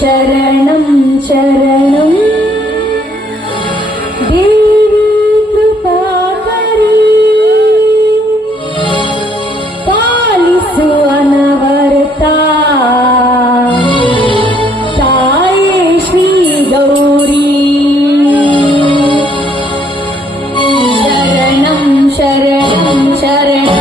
ಶರಣಂ ಶರಣಂ ದೇವಿ ಕೃಪಾಕರಿ ಪಾಲಿಸು ಅನವರತ ತಾಯೇ ಶ್ರೀ ಗೌರಿ ಶರಣಂ ಶರಣಂ ಶರಣಂ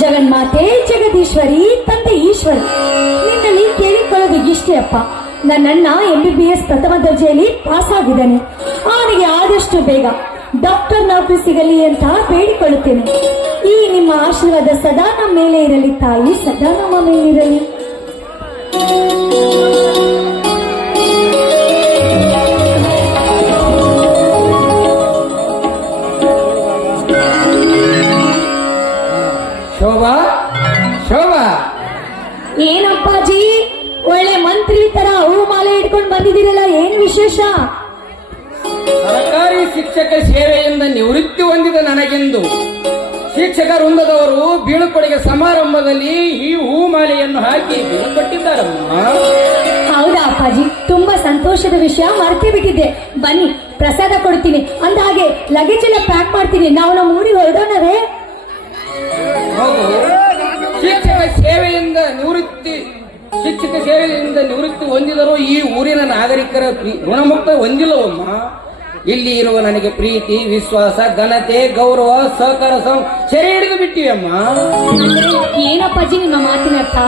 ಜಗನ್ಮಾತೆ ಜಗದೀಶ್ವರಿ ತಂದೆ ಈಶ್ವರ ನಿನ್ನಲ್ಲಿ ಕೇಳಿಕೊಳ್ಳೋದು ಇಷ್ಟೇ ಅಪ್ಪ. ನನ್ನಣ್ಣ MBBS ಪ್ರಥಮ ದರ್ಜೆಯಲ್ಲಿ ಪಾಸ್ ಆಗಿದ್ದಾನೆ. ಅವನಿಗೆ ಆದಷ್ಟು ಬೇಗ ಡಾಕ್ಟರ್ ನೌಕರಿ ಸಿಗಲಿ ಅಂತ ಬೇಡಿಕೊಳ್ಳುತ್ತೇನೆ. ಈ ನಿಮ್ಮ ಆಶೀರ್ವಾದ ಸದಾ ನಮ್ಮ ಮೇಲೆ ಇರಲಿ ತಾಯಿ, ಸದಾ ನಮ್ಮ ಮೇಲಿರಲಿ. ಶೋಭಾ ಶೋಭಾ, ಏನಪ್ಪಾಜಿ ಒಳ್ಳೆ ಮಂತ್ರಿ ತರ ಹೂ ಮಾಲೆ ಇಟ್ಕೊಂಡು ಬಂದಿದ್ದೀರಲ್ಲ, ಏನು ವಿಶೇಷ? ಸರ್ಕಾರಿ ಶಿಕ್ಷಕ ಸೇವೆಯಿಂದ ನಿವೃತ್ತಿ ಹೊಂದಿದ ನನಗೆಂದು ಶಿಕ್ಷಕ ವೃಂದದವರು ಬೀಳುಕೊಡುಗೆ ಸಮಾರಂಭದಲ್ಲಿ ಈ ಹೂ ಮಾಲೆಯನ್ನು ಹಾಕಿ ಬೀಳ್ಕೊಟ್ಟಿದ್ದಾರಮ್ಮ. ಹೌದಾ ಅಪ್ಪಾಜಿ, ತುಂಬಾ ಸಂತೋಷದ ವಿಷಯ, ಮರ್ತೇ ಬಿಟ್ಟಿದ್ದೆ. ಬನ್ನಿ ಪ್ರಸಾದ ಕೊಡ್ತೀನಿ, ಅಂದ ಹಾಗೆ ಲಗೇಜ್ ಎಲ್ಲ ಪ್ಯಾಕ್ ಮಾಡ್ತೀನಿ, ನಾವು ನಮ್ಮ ಊರಿಗೆ ಹೊರಡೋಣವೇ? ಶಿಕ್ಷಕ ಸೇವೆಯಿಂದ ನಿವೃತ್ತಿ ಹೊಂದಿದರೂ ಈ ಊರಿನ ನಾಗರಿಕರ ಋಣಮುಕ್ತ ಹೊಂದಿಲ್ಲವಮ್ಮ. ಇಲ್ಲಿ ಇರುವ ನನಗೆ ಪ್ರೀತಿ, ವಿಶ್ವಾಸ, ಘನತೆ, ಗೌರವ, ಸಹಕಾರ ಸೆರೆ ಹಿಡಿದು ಬಿಟ್ಟಿವಮ್ಮ. ಏನಪ್ಪಾಜಿ ನಿಮ್ಮ ಮಾತಿನ ಅರ್ಥ?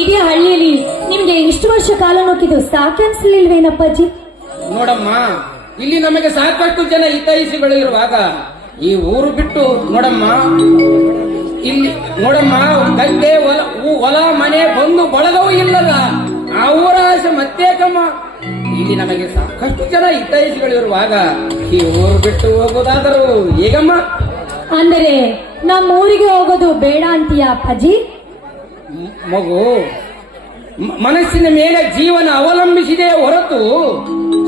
ಇಡೀ ಹಳ್ಳಿಯಲ್ಲಿ ನಿಮ್ಗೆ ಇಷ್ಟು ವರ್ಷ ಕಾಲ ನೋಕಿದ್ದು ಸಾಕನ್ಸಲಿಲ್ವೇನಪ್ಪಾಜಿ? ನೋಡಮ್ಮ, ಇಲ್ಲಿ ನಮಗೆ ಸಾಕಷ್ಟು ಜನ ಹಿತೈಷಿಗಳು ಇರುವಾಗ ಈ ಊರು ಬಿಟ್ಟು ಇಲ್ಲಿ ಗದ್ದೆ ಹೊಲ ಮನೆ ಬಂದು ಬಳಗವೂ ಇಲ್ಲಲ್ಲ, ಆ ಊರ ಆಸೆ ಮತ್ತೇಕಮ್ಮ. ಇಲ್ಲಿ ನಮಗೆ ಸಾಕಷ್ಟು ಜನ ಹಿತೈಷಿಗಳಿರುವಾಗ ಈ ಊರು ಬಿಟ್ಟು ಹೋಗೋದಾದರೂ ಹೇಗಮ್ಮ? ಅಂದರೆ ನಮ್ಮ ಊರಿಗೆ ಹೋಗೋದು ಬೇಡ ಅಂತೀಯ ಅಪ್ಪಾಜಿ? ಮಗು, ಮನಸ್ಸಿನ ಮೇಲೆ ಜೀವನ ಅವಲಂಬಿಸಿದೆ ಹೊರತು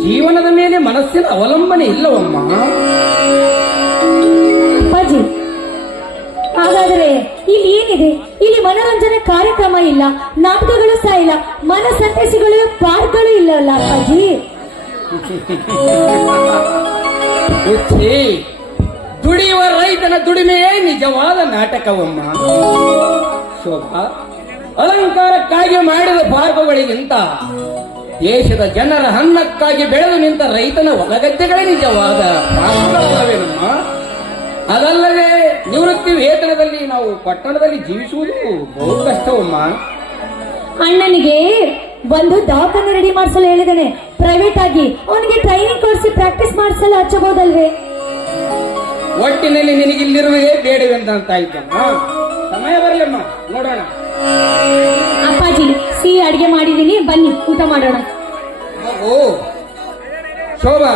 ಜೀವನದ ಮೇಲೆ ಮನಸ್ಸಿನ ಅವಲಂಬನೆ ಇಲ್ಲವಮ್ಮ. ಅಪ್ಪಾಜಿ, ಹಾಗಾದರೆ ಇಲ್ಲಿ ಏನಿದೆ? ಇಲ್ಲಿ ಮನೋರಂಜನೆ ಕಾರ್ಯಕ್ರಮ ಇಲ್ಲ, ನಾಟಕಗಳು ಸಹ ಇಲ್ಲ, ಮನಸಂತಸಿಗಳು, ಪಾರ್ಕ್ಗಳು ಇಲ್ಲವಲ್ಲ ಅಪ್ಪಾಜಿ? ಹುಚ್ಚಿ, ದುಡಿಯುವ ರೈತನ ದುಡಿಮೆಯೇ ನಿಜವಾದ ನಾಟಕವಮ್ಮ. ಶೋಭಾ, ಅಲಂಕಾರಕ್ಕಾಗಿ ಮಾಡಿದ ಪಾರ್ಕುಗಳಿಗಿಂತ ದೇಶದ ಜನರ ಅನ್ನಕ್ಕಾಗಿ ಬೆಳೆದು ನಿಂತ ರೈತನ ಹೊಲಗದ್ದೆಗಳೇ ನಿಜವಾದ ಪಾರ್ಕುಗಳಲ್ಲವೇನಮ್ಮ. ಅದಲ್ಲದೆ ನಿವೃತ್ತಿ ವೇತನದಲ್ಲಿ ನಾವು ಪಟ್ಟಣದಲ್ಲಿ ಜೀವಿಸುವುದು ಬಹು ಕಷ್ಟವಮ್ಮ. ಅಣ್ಣನಿಗೆ ಒಂದು ದವಾಖಾನೆ ರೆಡಿ ಮಾಡಿಸಲು ಹೇಳಿದಾನೆ, ಪ್ರೈವೇಟ್ ಆಗಿ. ಅವನಿಗೆ ಟ್ರೈನಿಂಗ್ ಕೊಡಿಸಿ ಪ್ರಾಕ್ಟೀಸ್ ಮಾಡಿಸಲು ಹಚ್ಚಬಹುದಲ್ವೇ? ಒಟ್ಟಿನಲ್ಲಿ ನಿನಗಿಲ್ಲಿರುವುದೇ ಬೇಡವೆಂತ ಇದ್ದಮ್ಮ. ಸಮಯ ಬರಲಮ್ಮ, ನೋಡೋಣ. ಅಪ್ಪಾಜಿ, ಸಿಹಿ ಅಡಿಗೆ ಮಾಡಿದೀನಿ, ಬನ್ನಿ ಊಟ ಮಾಡೋಣ. ಮಗು ಶೋಭಾ,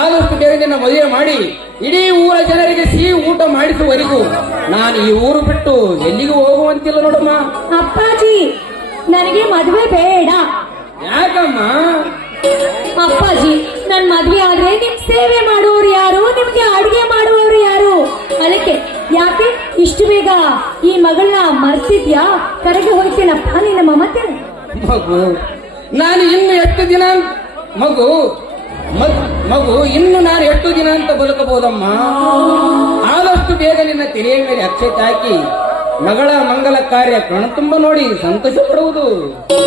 ಆದಷ್ಟು ಬೇಗ ನಿನ್ನ ಮದುವೆ ಮಾಡಿ ಇಡೀ ಊರ ಜನರಿಗೆ ಸಿಹಿ ಊಟ ಮಾಡಿಸುವವರೆಗೂ ನಾನು ಈ ಊರು ಬಿಟ್ಟು ಎಲ್ಲಿಗೂ ಹೋಗುವಂತಿಲ್ಲ ನೋಡಮ್ಮ. ಅಪ್ಪಾಜಿ, ನನಗೆ ಮದುವೆ ಬೇಡ. ಯಾಕಮ್ಮ? ಅಪ್ಪಾಜಿ, ನನ್ ಮದ್ವೆ ಆದ್ರೆ ನಿಮ್ ಸೇವೆ ಮಾಡುವವರು ಯಾರು? ನಿಮ್ಗೆ ಅಡಿಗೆ ಮಾಡುವವರು ಯಾರು? ಅದಕ್ಕೆ ಯಾಕೆ ಇಷ್ಟು ಬೇಗ ಈ ಮಗಳನ್ನ ಮರ್ತಿದ್ಯಾ? ಕರೆಗೆ ಹೋಗ್ತೀನಪ್ಪ ನಿನ್ನ ಮಮತೆ. ಮಗು, ನಾನು ಇನ್ನು ಎಷ್ಟು ದಿನ ಮಗು ಮಗು ಇನ್ನು ನಾನು ಎಷ್ಟು ದಿನ ಅಂತ ಬದುಕಬಹುದಮ್ಮ. ಆದಷ್ಟು ಬೇಗ ನಿನ್ನ ತೆರೆಯ ಮೇಲೆ ಅಕ್ಷತೆ ಹಾಕಿ ಮಗಳ ಮಂಗಲ ಕಾರ್ಯ ಕಣ್ತುಂಬ ನೋಡಿ ಸಂತೋಷ ಪಡುವುದು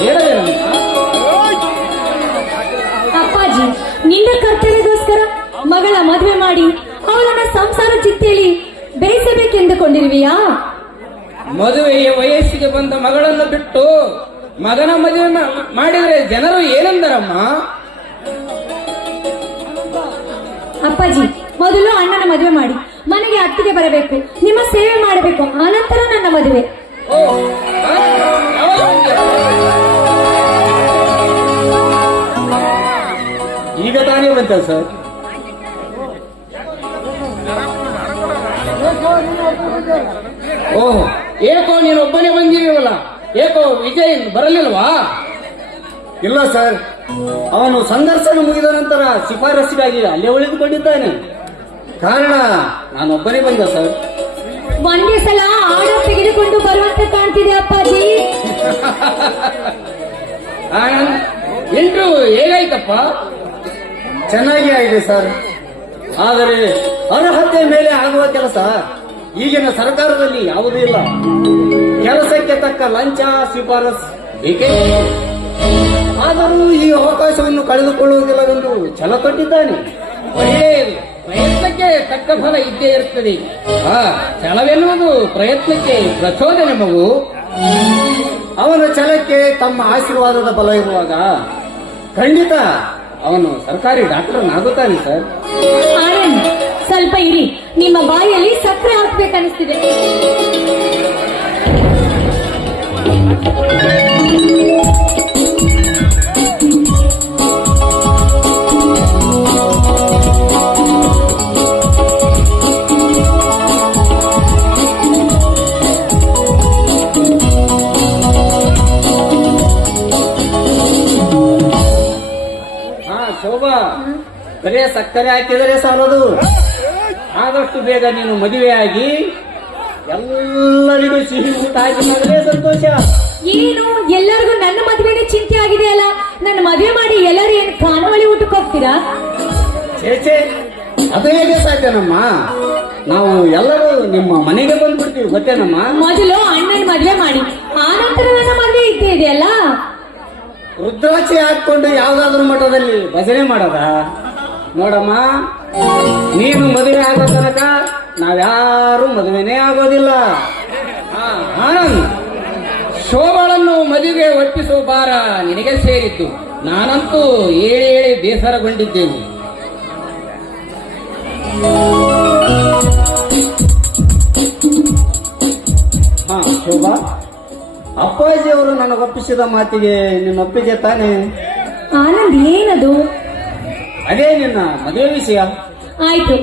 ಬೇಡವೇನಮ್ಮ? ಅಪ್ಪಾಜಿ, ನಿನ್ನ ಕರ್ತವ್ಯಗೋಸ್ಕರ ಮಗಳ ಮದುವೆ ಮಾಡಿ ಅವಳನ್ನ ಸಂಸಾರ ಚಿತ್ತೆಯಲ್ಲಿ ಬೇಯಿಸಬೇಕೆಂದುಕೊಂಡಿರುವಿಯಾ? ಮದುವೆಯ ವಯಸ್ಸಿಗೆ ಬಂದ ಮಗಳನ್ನು ಬಿಟ್ಟು ಮಗನ ಮದುವೆ ಮಾಡಿದರೆ ಜನರು ಏನಂದರಮ್ಮ? ಅಪ್ಪಾಜಿ, ಮೊದಲು ಅಣ್ಣನ ಮದುವೆ ಮಾಡಿ ಮನೆಗೆ ಅತ್ತಿಗೆ ಬರಬೇಕು, ನಿಮ್ಮ ಸೇವೆ ಮಾಡಬೇಕು, ಆನಂತರ ನನ್ನ ಮದುವೆ. ಓ, ಯಾವಾಗ ಬಂದೆ? ಈಗ ತಾನೇ ಬಂತ ಸರ್. ಓಹ್, ಏಕೋ ನೀನೊಬ್ಬನೇ ಬಂದಿರುವಲ್ಲ, ಏಕೋ ವಿಜಯ್ ಬರಲಿಲ್ವಾ? ಇಲ್ಲ ಸರ್, ಅವನು ಸಂದರ್ಶನ ಮುಗಿದ ನಂತರ ಶಿಫಾರಸ್ಸಿಗಾಗಿ ಅಲ್ಲೇ ಉಳಿದುಕೊಂಡಿದ್ದಾನೆ. ಕಾರಣ ನಾನೊಬ್ಬನೇ ಬಂದ ಸರ್. ಒಂದೇ ಸಲ ಆರ್ಡರ್ ತೆಗೆದುಕೊಂಡು ಬರುವಂತೆ ಕಾಣ್ತಿದೆ ಅಪ್ಪಾಜಿ. ಆನಂದ್, ಇಂಟರ್ವ್ಯೂ ಹೇಗಾಯ್ತಪ್ಪ? ಚೆನ್ನಾಗಿ ಆಗಿದೆ ಸರ್. ಆದರೆ ಅರ್ಹತೆ ಮೇಲೆ ಆಗುವ ಕೆಲಸ ಈಗಿನ ಸರ್ಕಾರದಲ್ಲಿ ಯಾವುದೂ ಇಲ್ಲ. ಕೆಲಸಕ್ಕೆ ತಕ್ಕ ಲಂಚ ಶಿಫಾರಸ್ ಬೇಕೇ. ಆದರೂ ಈ ಅವಕಾಶವನ್ನು ಕಳೆದುಕೊಳ್ಳುವುದಿಲ್ಲವೆಂದು ಛಲ ತೊಟ್ಟಿದ್ದಾನೆ. ಒಳ್ಳೆಯದು, ಪ್ರಯತ್ನಕ್ಕೆ ತಕ್ಕ ಫಲ ಇದ್ದೇ ಇರುತ್ತದೆ. ಛಲವೆನ್ನುವುದು ಪ್ರಯತ್ನಕ್ಕೆ ಪ್ರಚೋದನೆ ಮಗು. ಅವನ ಛಲಕ್ಕೆ ತಮ್ಮ ಆಶೀರ್ವಾದದ ಬಲ ಇರುವಾಗ ಖಂಡಿತ ಅವನು ಸರ್ಕಾರಿ ಡಾಕ್ಟರ್ನಾಗುತ್ತಾನೆ ಸರ್. ಆನಂದ್, ಸ್ವಲ್ಪ ಇರಿ, ನಿಮ್ಮ ಬಾಯಲ್ಲಿ ಸಕ್ಕರೆ ಹಾಕ್ಬೇಕನ್ನಿಸ್ತಿದೆ. ಶೋಭಾ, ಬರೇ ಸಕ್ಕರೆ ಹಾಕಿದರೆ ಸಾಲದು. ಆದಷ್ಟು ಬೇಗ ನೀನು ಮದುವೆಯಾಗಿ ಎಲ್ಲರಿಗೂ ಸಿಹಿ ಊಟ ಹಾಕಿದ್ರೆ ಸಂತೋಷ. ಏನು, ಎಲ್ಲರಿಗೂ ನನ್ನ ಮದುವೆಗೆ ಚಿಂತೆ ಆಗಿದೆ ಅಲ್ಲ? ನನ್ನ ಮದುವೆ ಮಾಡಿ ಎಲ್ಲರೂ ಏನು ಖಾನಾವಳಿ ಊಟಕ್ಕೆ ಹೋಗ್ತೀರಾ? ಛೇ, ಅದು ಹೇಗೆ ಸಾಧ್ಯನಮ್ಮ? ನಾವು ಎಲ್ಲರೂ ನಿಮ್ಮ ಮನೆಗೆ ಬಂದ್ಬಿಡ್ತೀವಿ, ಗೊತ್ತೇನಮ್ಮ? ಮೊದಲು ಅಣ್ಣನ ಮದುವೆ ಮಾಡಿ ಆನಂತರ ನನ್ನ ಮದುವೆ ಇದ್ದೇ ಇದೆಯಲ್ಲ. ರುದ್ರಾಕ್ಷಿ ಹಾಕೊಂಡು ಯಾವ್ದಾದ್ರು ಮಠದಲ್ಲಿ ಭಜನೆ ಮಾಡದ? ನೋಡಮ್ಮ, ನೀನು ಮದುವೆ ಆಗೋ ತನಕ ನಾವ್ಯಾರು ಮದುವೆನೇ ಆಗೋದಿಲ್ಲ. ಆನಂದ್, ಶೋಭಾಳನ್ನು ಮದುವೆಗೆ ಒಪ್ಪಿಸುವ ಭಾರ ನಿನಗೆ ಸೇರಿದ್ದು. ನಾನಂತೂ ಹೇಳಿ ಹೇಳಿ ಬೇಸರಗೊಂಡಿದ್ದೇನೆ. ಶೋಭಾ, ಅಪ್ಪಾಜಿಯವರು ನನಗೆ ಒಪ್ಪಿಸಿದ ಮಾತಿಗೆ ನಿನ್ನ ಒಪ್ಪಿಗೆ ತಾನೆ? ಆನಂದ್, ಏನದು? ಅದೇ ನಿನ್ನ ಮದುವೆ ವಿಷಯ. ಆಯ್ತು,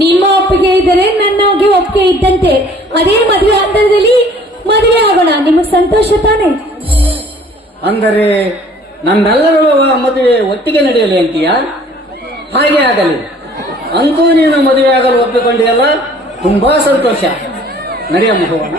ನಿಮ್ಮ ಒಪ್ಪಿಗೆ ಇದ್ದರೆ ನನ್ನಗೆ ಒಪ್ಪಿಗೆ ಇದ್ದಂತೆ. ಅದೇ ಮದುವೆ ಹಂತದಲ್ಲಿ ಮದುವೆ ಆಗೋಣ. ನಿಮಗೆ ಸಂತೋಷ ತಾನೆ? ಅಂದರೆ ನನ್ನೆಲ್ಲರ ಮದುವೆ ಒಟ್ಟಿಗೆ ನಡೆಯಲಿ ಅಂತೀಯ? ಹಾಗೆ ಆಗಲಿ. ಅಂತೂ ನೀನು ಮದುವೆ ಆಗಲು ಒಪ್ಪಿಕೊಂಡಿಯಲ್ಲ, ತುಂಬಾ ಸಂತೋಷ. ನಡೆಯಮ್ಮ, ಹೋಗೋಣ.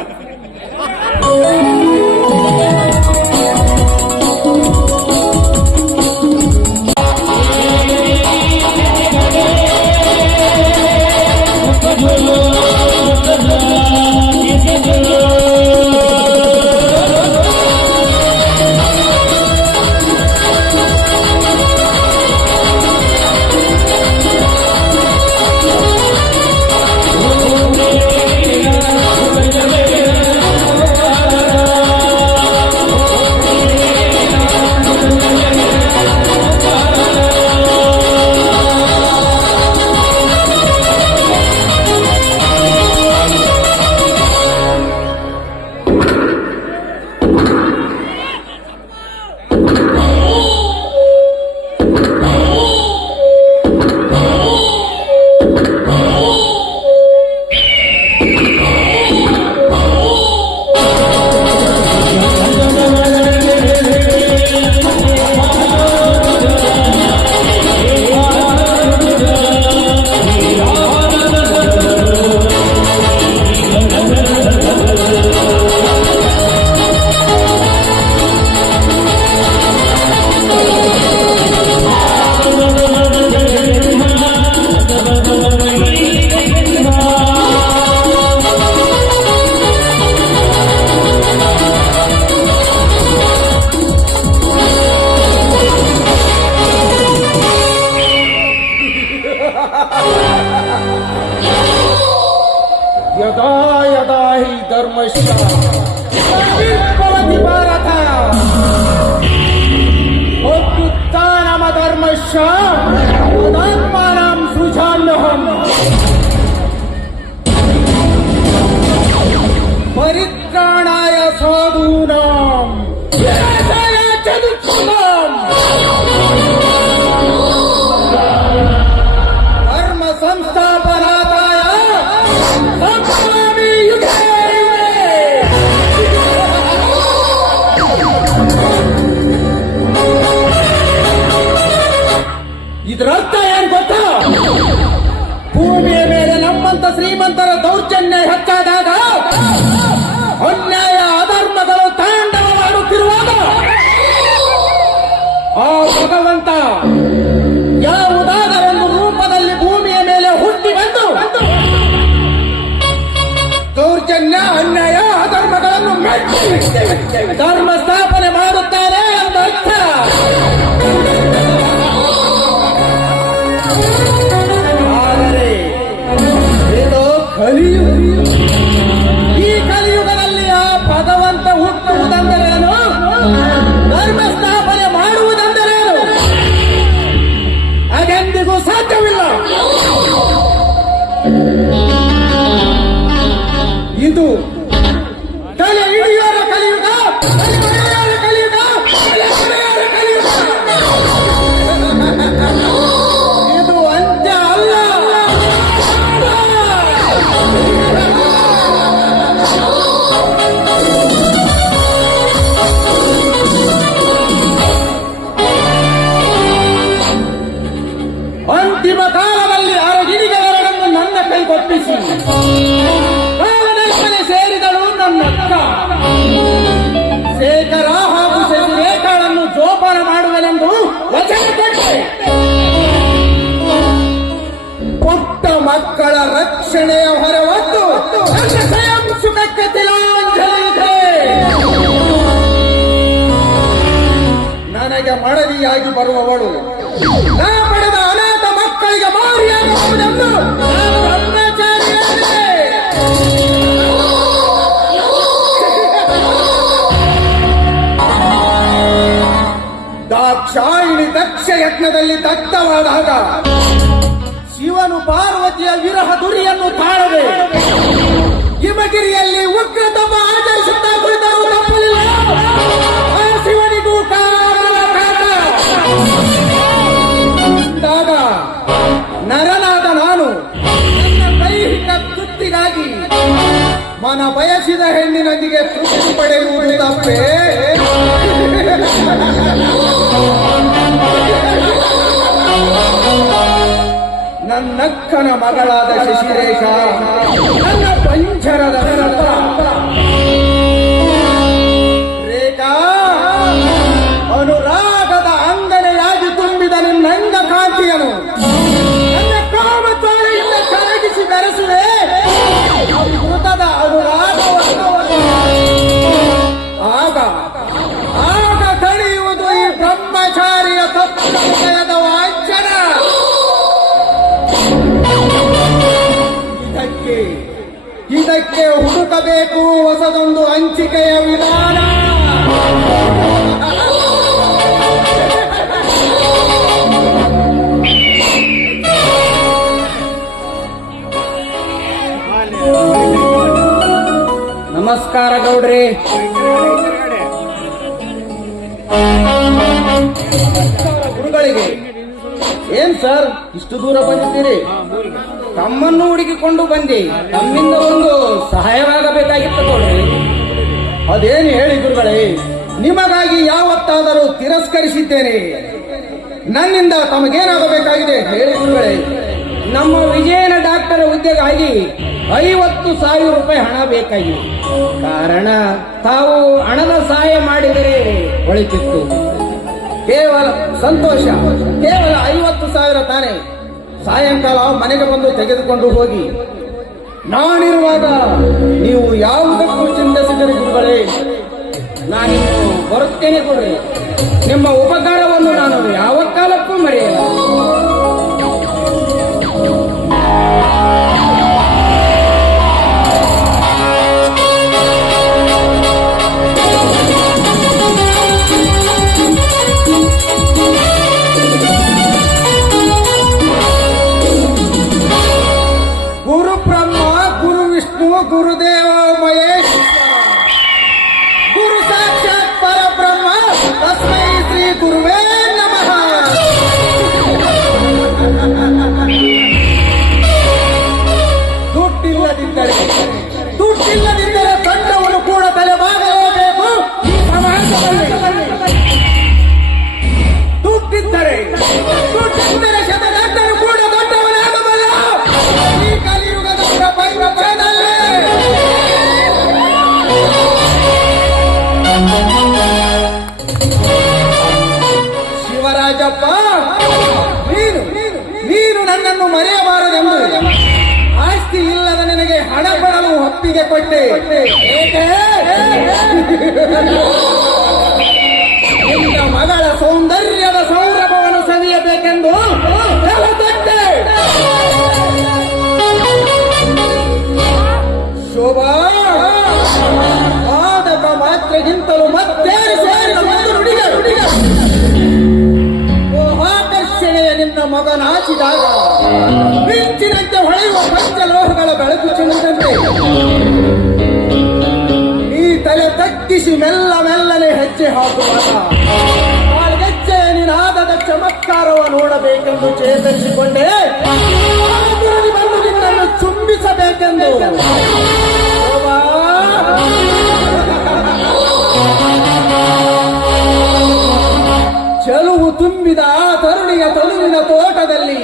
ಯದಾ ಯದಾ ಹಿ ಧರ್ಮಶ್ಚ ಭವತಿ ಭಾರತ ಅತ್ಯುತ್ಥಾನಮ ಧರ್ಮಶ್ಚ ತದಾತ್ಮಾನಂ ಸೃಜಾಮ್ಯಹಂ ಪರಿತ್ರಾಣಾಯ ಸಾಧೂನಾಂ ವಿನಾಶಾಯ ಚ ದುಷ್ಕೃತಾಂ ಧರ್ಮ ಸಂಸ್ಥಾಪನಾರ್ಥಾಯ ಸಂಭವಾಮಿ ಯುಗೇ ಇದರರ್ಥ ಏನ್ ಗೊತ್ತಾ? ಭೂಮಿಯ ಮೇಲೆ ನಮ್ಮಂತ ಶ್ರೀಮಂತರ ದೌರ್ಜನ್ಯ ಹೆಚ್ಚಾದಾಗ, ಅನ್ಯಾಯ ಅಧರ್ಮಗಳು ತಾಂಡವವಾಡುತ್ತಿರುವಾಗ ಆ ಭಗವಂತ ಯಾವುದಾದರೊಂದು ರೂಪದಲ್ಲಿ ಭೂಮಿಯ ಮೇಲೆ ಹುಟ್ಟಿ ಬಂದು ದೌರ್ಜನ್ಯ ಅನ್ಯಾಯ ಅಧರ್ಮಗಳನ್ನು ಮೆಚ್ಚಿ ಧರ್ಮ ಸ್ಥಾಪನೆ ಮಾಡುತ್ತಾರೆ ಎಂದರ್ಥ. ಆದರೆ ಇದು ಕಲಿಯುಗ. ಈ ಕಲಿಯುಗದಲ್ಲಿ ಆ ಭಗವಂತ ಹುಟ್ಟುವುದೆಂದರೇನು? ಧರ್ಮ ಸ್ಥಾಪನೆ ಮಾಡುವುದೆಂದರೇನು? ಅದೆಂದಿಗೂ ಸಾಧ್ಯವಿಲ್ಲ. ಇದು ತಲೆ ಹಿಡಿಯೋರ ಕಲಿಯುಗ, ತಲೆ ಹೊಡೆಯೋರ ಕಲಿಯುಗ, ತಲೆ ಹೊಡೆಯೋರ ಕಲಿಯುಗ. ಇದು ಅಂತ್ಯ ಅಲ್ಲ. ಅಂತಿಮ ಕಾಲದಲ್ಲಿ ಅರಗಿರಿಗಳೆರಡನ್ನು ನನ್ನ ಕೈಗೊಪ್ಪಿಸಿ ಕಾಲದರ್ಶನೆ ಸೇರಿದಳು ನನ್ನ ಅಕ್ಕ. ಶೇಖರ ಹಾಗೂ ಶಶಿರೇಖಾಳನ್ನು ಜೋಪಾನ ಮಾಡುವೆನೆಂದು ವಚನ ಕೊಟ್ಟೆ. ಪುಟ್ಟ ಮಕ್ಕಳ ರಕ್ಷಣೆಯ ಹೊರವತ್ತು ನನ್ನ ಸ್ವಯಂ ಸುಖಕ್ಕೆ ತಿಲಾಂಜಲಿ ಇದೆ. ನನಗೆ ಮಡದಿಯಾಗಿ ಬರುವವಳು ನಾ ಪಡೆದ ಅನಾಥ ಮಕ್ಕಳಿಗೆ ಮಾರಿಯಾಗುವುದೆಂದು ನಾನು ಬ್ರಹ್ಮಚಾರಿಯಾಗಿದ್ದೆ. ದಾಕ್ಷಾಯಿಣಿ ದಕ್ಷ ಯಜ್ಞದಲ್ಲಿ ದಗ್ಧವಾದಾಗ ಶಿವನು ಪಾರ್ವತಿಯ ವಿರಹ ದುರಿಯನ್ನು ತಾಳದೆ ಹಿಮಗಿರಿಯಲ್ಲಿ ಉಗ್ರ ತಪ ಆಚರಿಸುತ್ತಾ ಕುಳಿತರೂ ತಪ್ಪಲಿಲ್ಲ. ಆ ಶಿವನಿಗೂ ಕಾರಣ ನರನಾದ ನಾನು ಮನ ಬಯಸಿದ ಹೆಣ್ಣಿನೊಂದಿಗೆ ತೃಪ್ತಿ ಪಡೆಯುವುದು ತಪ್ಪೇ? ನನ್ನಕ್ಕನ ಮಗಳಾದ ಶಶಿರೇಖ ನನ್ನ ಪಂಚರದ ರಥ. ರೇಖಾ, ಅನುರಾಗದ ಅಂಗನೆಯಾಗಿ ತುಂಬಿದ ನಿನ್ನಂಗ ಕಾಂತಿಯನು ನನ್ನ ಕಾಮತೋಳೆಯಿಂದ ಕರಗಿಸಿ ಬೆರೆಸುವೆ ಅಮೃತದ ಅನುರಾಗವನ್ನು. ಆಗ ಆಗ ಕಳೆಯುವುದು ಈ ಬ್ರಹ್ಮಚಾರಿಯ ತತ್ವದ ವಾಂಛನ. ಇದಕ್ಕೆ ಹುಡುಕಬೇಕು ಹೊಸದೊಂದು ಹಂಚಿಕೆಯ ವಿಧಾನ. ನಮಸ್ಕಾರ ಗೌಡ್ರಿ. ಗುರುಗಳಿಗೆ. ಏನ್ ಸರ್ ಇಷ್ಟು ದೂರ ಬಂದಿದ್ದೀರಿ? ತಮ್ಮನ್ನು ಹುಡುಕಿಕೊಂಡು ಬಂದಿ. ತಮ್ಮಿಂದ ಒಂದು ಸಹಾಯವಾಗಬೇಕಾಗಿತ್ತು ಗೌಡ್ರಿ. ಅದೇನು ಹೇಳಿ ಗುರುಗಳೇ. ನಿಮಗಾಗಿ ಯಾವತ್ತಾದರೂ ತಿರಸ್ಕರಿಸಿದ್ದೇನೆ. ನನ್ನಿಂದ ತಮಗೇನಾಗಬೇಕಾಗಿದೆ ಹೇಳಿ ಗುರುಗಳೇ. ನಮ್ಮ ವಿಜಯನ ಡಾಕ್ಟರ್ ಹುದ್ದೆಗಾಗಿ 50,000 ರೂಪಾಯಿ ಹಣ ಬೇಕಾಗಿದೆ. ಕಾರಣ ತಾವು ಹಣದ ಸಹಾಯ ಮಾಡಿದರೆ ಒಳಿತಿತ್ತು. ಕೇವಲ ಸಂತೋಷ, ಕೇವಲ 50,000 ತಾನೆ. ಸಾಯಂಕಾಲ ಮನೆಗೆ ಬಂದು ತೆಗೆದುಕೊಂಡು ಹೋಗಿ. ನಾನಿರುವಾಗ ನೀವು ಯಾವುದಕ್ಕೂ ಚಿಂತಿಸಿದರೆ ಗುರುಗಳೇ, ನಾನಿನ್ನು ಬರುತ್ತೇನೆ ಕೊಡ್ರಿ. ನಿಮ್ಮ ಉಪಕಾರವನ್ನು ನಾನು ಯಾವ ಕಾಲಕ್ಕೂ ಮರೆಯಲ್ಲ. ಗುರುದೇವ ಮಹೇಶ್, ಗುರು ಸಾಕ್ಷಾತ್ ಪರಬ್ರಹ್ಮ, ತಸ್ಮೈ ಶ್ರೀ ಗುರುವೇ ನಮಃ. ದುಡ್ಡಿಲ್ಲದಿದ್ದರೆ ತಂಡವನ್ನು ಕೂಡ ತಲೆಬಾಗಲೇಬೇಕು ಈ ಸಮಾಜದಲ್ಲಿ. ದುಡ್ಡಿದ್ದರೆ ಶತಡಾಕ್ಟರು ಕೂಡ ದೊಡ್ಡವನಾಗಬಲ್ಲ ಈ ಕಲಿಯುಗದ ಪ್ರಪಂಚದಲ್ಲಿ. ಶಿವರಾಜಪ್ಪ, ನೀನು ನನ್ನನ್ನು ಮರೆಯಬಾರದೆಂದು ಆಸ್ತಿ ಇಲ್ಲದ ನಿನಗೆ ಹಣ ಕೊಡಲು ಒಪ್ಪಿಗೆ ಕೊಟ್ಟೆ. ನಿನ್ನ ಮಗಳ ಸೌಂದರ್ಯದ ಸೌರಭವನ್ನು ಸವಿಯಬೇಕೆಂದು ಕೊಟ್ಟೆ. ಶೋಭಾ, ಮಾದಕ ಮಾತ್ರೆಗಿಂತಲೂ ಮತ್ತೇನು ಸೇರಿದ ಒಂದು ನುಡಿಗ ಆಕರ್ಷಣೆಯ ನಿನ್ನ ಮಗನಾಚಿದಾಗ ಮಿಂಚಿನಂತೆ ಹೊಳೆಯುವ ಪಂಚಲೋಹಗಳ ಬೆಳಕು ಚೆಲ್ಲುವಂತೆ ಈ ತಲೆ ತಗ್ಗಿಸಿ ಮೆಲ್ಲ ಮೆಲ್ಲನೆ ಹೆಜ್ಜೆ ಹಾಕುವಾಗ ಗೆಜ್ಜೆಯ ನಿನಾದದ ಚಮತ್ಕಾರವ ನೋಡಬೇಕೆಂದು ಚೇತರಿಸಿಕೊಂಡೆ. ಬಂದು ನಿನ್ನನ್ನು ಚುಂಬಿಸಬೇಕೆಂದು. ಚೆಲುವು ತುಂಬಿದ ಆ ತರುಣಿಯ ತನುವಿನ ತೋಟದಲ್ಲಿ